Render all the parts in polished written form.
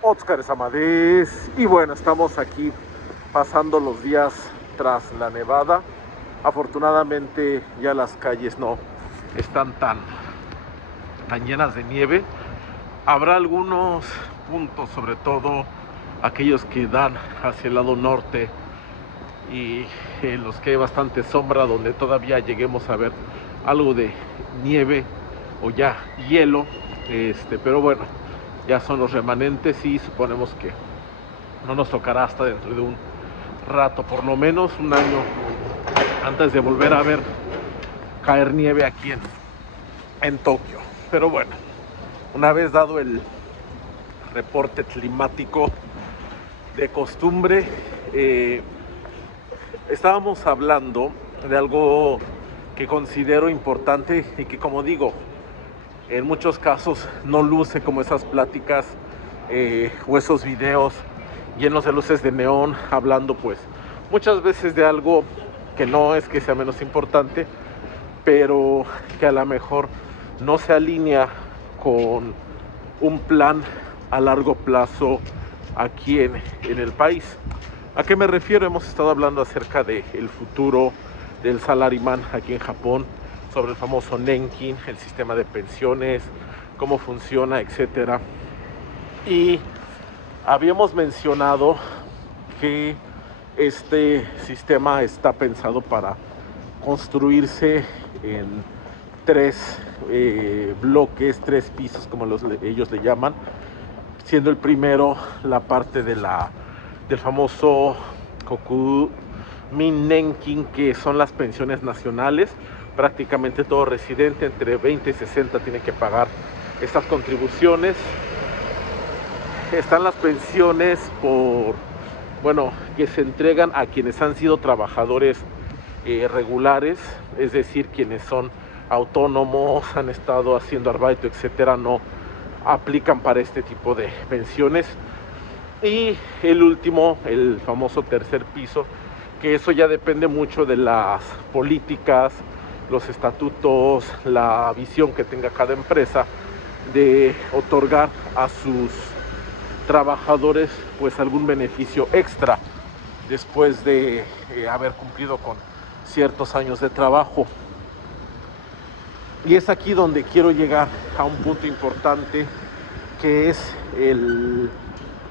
Óscar Amadés. Y bueno, estamos aquí pasando los días tras la nevada. Afortunadamente ya las calles no están tan llenas de nieve. Habrá algunos puntos, sobre todo aquellos que dan hacia el lado norte y en los que hay bastante sombra, donde todavía lleguemos a ver algo de nieve o ya hielo, pero bueno, ya son los remanentes y suponemos que no nos tocará hasta dentro de un rato, por lo menos un año, antes de volver a ver caer nieve aquí en Tokio. Pero bueno, una vez dado el reporte climático de costumbre, estábamos hablando de algo que considero importante y que, como digo, en muchos casos no luce como esas pláticas o esos videos llenos de luces de neón, hablando pues muchas veces de algo que no es que sea menos importante, pero que a lo mejor no se alinea con un plan a largo plazo aquí en el país. ¿A qué me refiero? Hemos estado hablando acerca del futuro del salaryman aquí en Japón, sobre el famoso Nenkin, el sistema de pensiones, cómo funciona, etcétera. Y habíamos mencionado que este sistema está pensado para construirse en tres bloques, tres pisos, como ellos le llaman, siendo el primero la parte del famoso Kokumin Nenkin, que son las pensiones nacionales. Prácticamente todo residente entre 20 y 60 tiene que pagar estas contribuciones. Están las pensiones que se entregan a quienes han sido trabajadores regulares, es decir, quienes son autónomos, han estado haciendo arbeito, etcétera, no aplican para este tipo de pensiones. Y el último, el famoso tercer piso, que eso ya depende mucho de las políticas, los estatutos, la visión que tenga cada empresa de otorgar a sus trabajadores pues algún beneficio extra después de haber cumplido con ciertos años de trabajo. Y es aquí donde quiero llegar a un punto importante, que es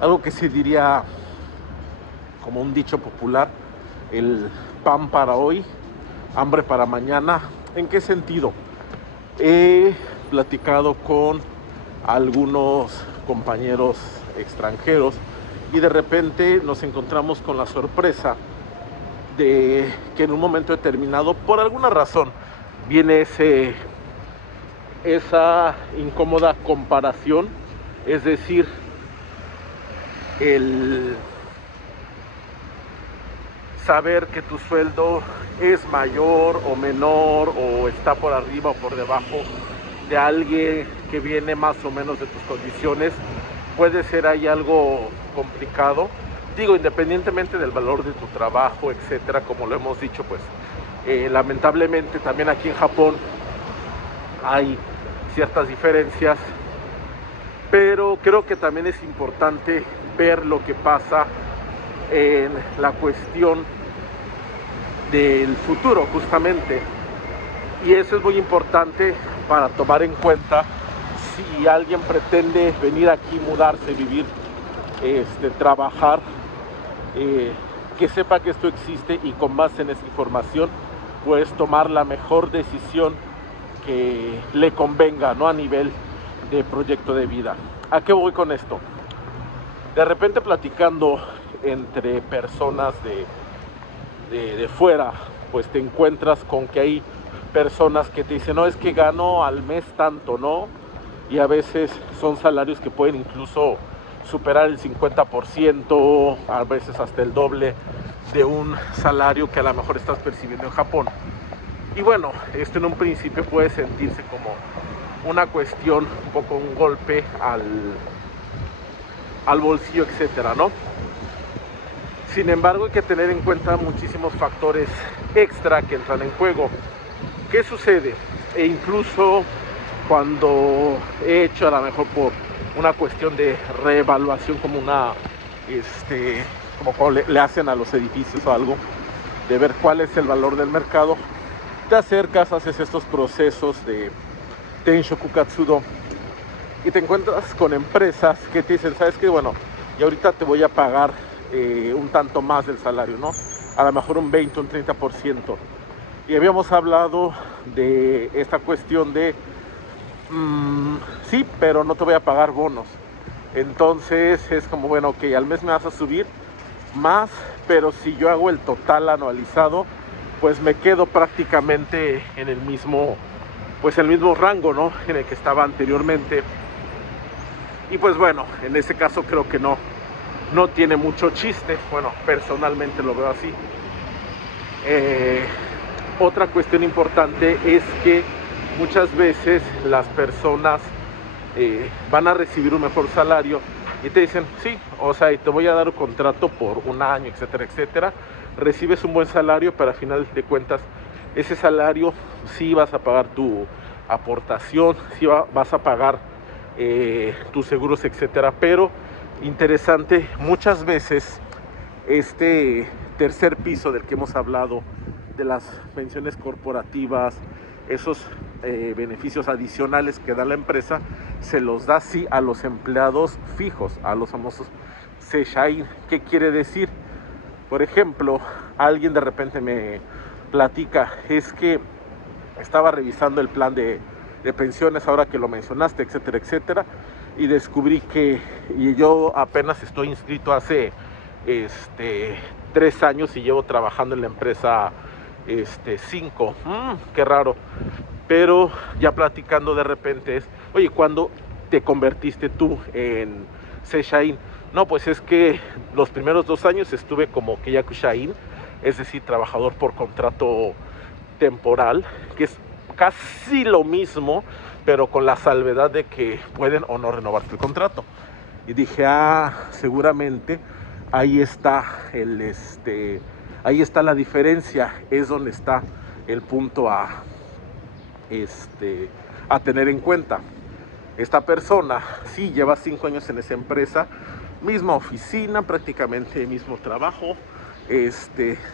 algo que se diría como un dicho popular, el pan para hoy, hambre para mañana. ¿En qué sentido? He platicado con algunos compañeros extranjeros y de repente nos encontramos con la sorpresa de que en un momento determinado, por alguna razón, viene esa incómoda comparación, es decir, el saber que tu sueldo es mayor o menor, o está por arriba o por debajo de alguien que viene más o menos de tus condiciones, puede ser ahí algo complicado. Digo, independientemente del valor de tu trabajo, etcétera, como lo hemos dicho, pues lamentablemente también aquí en Japón hay ciertas diferencias, pero creo que también es importante ver lo que pasa en la cuestión del futuro, justamente. Y eso es muy importante para tomar en cuenta si alguien pretende venir aquí, mudarse, vivir, trabajar, que sepa que esto existe y con base en esta información puedes tomar la mejor decisión que le convenga, ¿no? A nivel de proyecto de vida. ¿A qué voy con esto? De repente, platicando entre personas de fuera, pues te encuentras con que hay personas que te dicen, no, es que gano al mes tanto, ¿no? Y a veces son salarios que pueden incluso superar el 50%, a veces hasta el doble de un salario que a lo mejor estás percibiendo en Japón. Y bueno, esto en un principio puede sentirse como una cuestión, un poco un golpe al bolsillo, etcétera, ¿no? Sin embargo, hay que tener en cuenta muchísimos factores extra que entran en juego. ¿Qué sucede? E incluso cuando he hecho, a lo mejor por una cuestión de reevaluación, como una, como cuando le hacen a los edificios o algo, de ver cuál es el valor del mercado. Te acercas, haces estos procesos de Tenshoku Katsudo y te encuentras con empresas que te dicen, ¿sabes qué? Bueno, y ahorita te voy a pagar un tanto más del salario, ¿no? A lo mejor un 20, un 30%. Y habíamos hablado de esta cuestión de, sí, pero no te voy a pagar bonos. Entonces es como, bueno, ok, al mes me vas a subir más, pero si yo hago el total anualizado, pues me quedo prácticamente en el mismo, pues el mismo rango, ¿no? En el que estaba anteriormente. Y pues bueno, en ese caso creo que no tiene mucho chiste. Bueno, personalmente lo veo así. Otra cuestión importante es que muchas veces las personas van a recibir un mejor salario y te dicen, sí, o sea, y te voy a dar un contrato por un año, etcétera, etcétera. Recibes un buen salario, pero al final de cuentas, ese salario sí vas a pagar tu aportación, sí vas a pagar tus seguros, etcétera. Pero interesante, muchas veces este tercer piso del que hemos hablado, de las pensiones corporativas, esos beneficios adicionales que da la empresa, se los da sí a los empleados fijos, a los famosos Seishain. ¿Qué quiere decir? Por ejemplo, alguien de repente me platica, es que estaba revisando el plan de pensiones ahora que lo mencionaste, etcétera, etcétera, y descubrí que, y yo apenas estoy inscrito hace 3 años y llevo trabajando en la empresa 5, qué raro, pero ya platicando de repente es, oye, ¿cuándo te convertiste tú en Seishain? No, pues es que los primeros 2 años estuve como Keiyakushain, es decir, trabajador por contrato temporal, que es casi lo mismo, pero con la salvedad de que pueden o no renovarte el contrato. Y dije, seguramente ahí está ahí está la diferencia, es donde está el punto a tener en cuenta. Esta persona sí lleva 5 años en esa empresa, misma oficina, prácticamente mismo trabajo,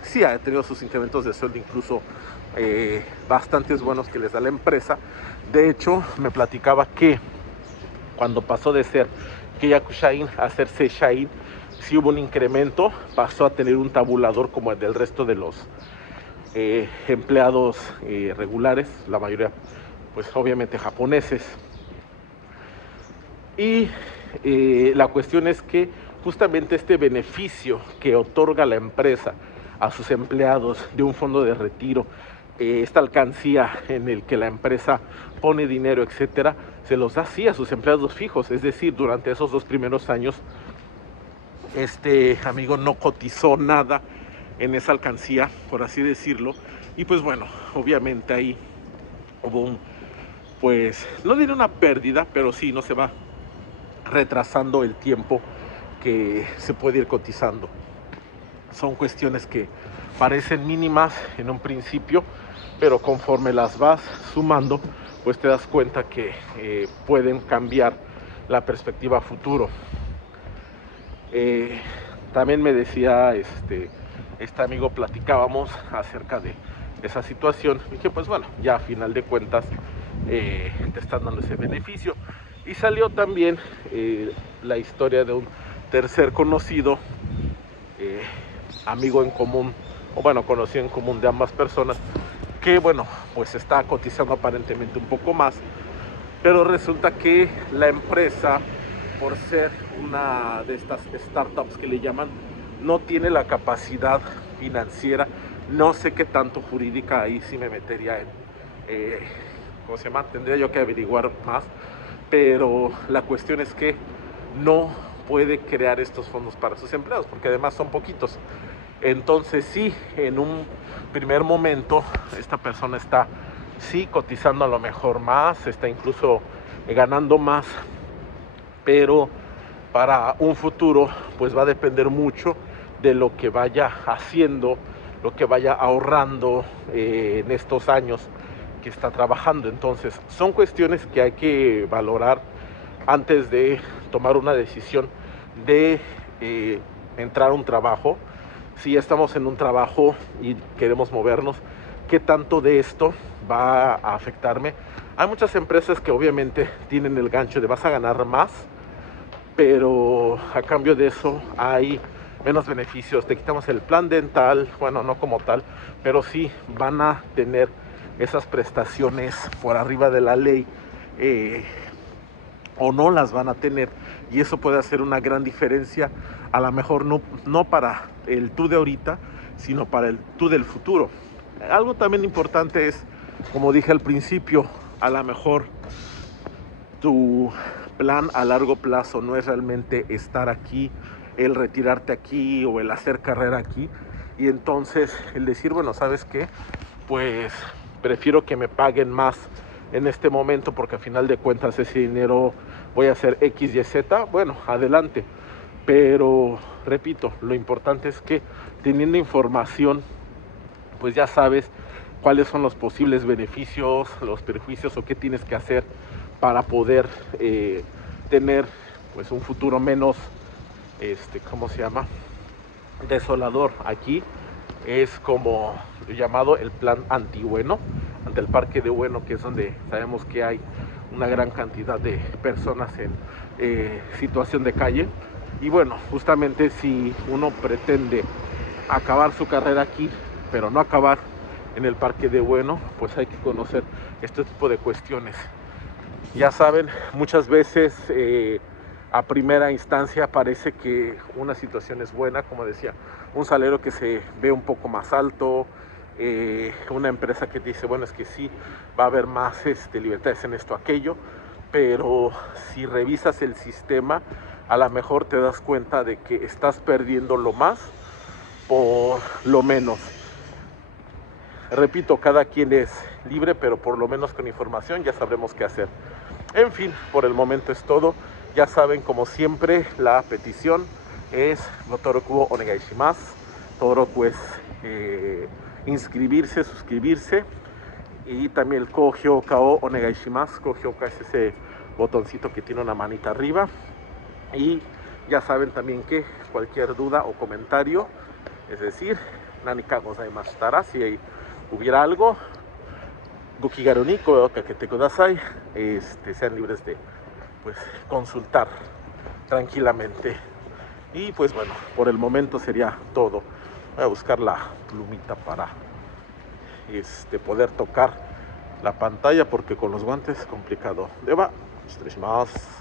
sí ha tenido sus incrementos de sueldo, incluso bastantes buenos que les da la empresa. De hecho, me platicaba que cuando pasó de ser Keiyakushain a ser Seishain, sí hubo un incremento, pasó a tener un tabulador como el del resto de los empleados regulares, la mayoría pues obviamente japoneses. Y la cuestión es que justamente este beneficio que otorga la empresa a sus empleados de un fondo de retiro, esta alcancía en el que la empresa pone dinero, etcétera, se los da así a sus empleados fijos. Es decir, durante esos 2 primeros años este amigo no cotizó nada en esa alcancía, por así decirlo, y pues bueno, obviamente ahí hubo pues no diré una pérdida, pero sí, no se va retrasando el tiempo que se puede ir cotizando. Son cuestiones que parecen mínimas en un principio, pero conforme las vas sumando, pues te das cuenta que pueden cambiar la perspectiva a futuro. También me decía este amigo, platicábamos acerca de esa situación, y que pues bueno, ya a final de cuentas te están dando ese beneficio. Y salió también la historia de un tercer conocido, amigo en común, o bueno, conocido en común de ambas personas, que bueno, pues está cotizando aparentemente un poco más, pero resulta que la empresa, por ser una de estas startups que le llaman, no tiene la capacidad financiera, no sé qué tanto jurídica, ahí sí me metería en, ¿cómo se llama? Tendría yo que averiguar más, pero la cuestión es que no puede crear estos fondos para sus empleados, porque además son poquitos. Entonces sí, en un primer momento esta persona está sí cotizando a lo mejor más, está incluso ganando más, pero para un futuro pues va a depender mucho de lo que vaya haciendo, lo que vaya ahorrando en estos años que está trabajando. Entonces son cuestiones que hay que valorar antes de tomar una decisión de entrar a un trabajo. Si ya estamos en un trabajo y queremos movernos, ¿qué tanto de esto va a afectarme? Hay muchas empresas que obviamente tienen el gancho de vas a ganar más, pero a cambio de eso hay menos beneficios. Te quitamos el plan dental, bueno, no como tal, pero sí van a tener esas prestaciones por arriba de la ley, o no las van a tener, y eso puede hacer una gran diferencia, a lo mejor no para el tú de ahorita, sino para el tú del futuro. Algo también importante es, como dije al principio, a lo mejor tu plan a largo plazo no es realmente estar aquí, el retirarte aquí o el hacer carrera aquí, y entonces el decir, bueno, ¿sabes qué? Pues prefiero que me paguen más en este momento, porque al final de cuentas ese dinero voy a hacer X, Y, Z, bueno, adelante. Pero repito, lo importante es que teniendo información, pues ya sabes cuáles son los posibles beneficios, los perjuicios o qué tienes que hacer para poder tener pues un futuro menos, ¿cómo se llama? Desolador. Aquí es como llamado el plan anti-Ueno, ante el parque de Ueno, que es donde sabemos que hay una gran cantidad de personas en situación de calle. Y bueno, justamente si uno pretende acabar su carrera aquí, pero no acabar en el parque de Ueno, pues hay que conocer este tipo de cuestiones. Ya saben, muchas veces a primera instancia parece que una situación es buena, como decía, un salario que se ve un poco más alto, una empresa que dice, bueno, es que sí, va a haber más libertades en esto, aquello, pero si revisas el sistema, a lo mejor te das cuenta de que estás perdiendo lo más por lo menos. Repito, cada quien es libre, pero por lo menos con información ya sabremos qué hacer. En fin, por el momento es todo. Ya saben, como siempre, la petición es Gotoroku onegai shimasu. Todoroku es inscribirse, suscribirse. Y también el Kohyouka o onegai shimasu. Kohyouka es ese botoncito que tiene una manita arriba. Y ya saben también que cualquier duda o comentario, es decir, nanika gozaimashitara, si hubiera algo, Gukigaru ni kokete kudasai, sean libres de pues consultar tranquilamente. Y pues bueno, por el momento sería todo. Voy a buscar la plumita para poder tocar la pantalla, porque con los guantes es complicado. Deba, 失礼します。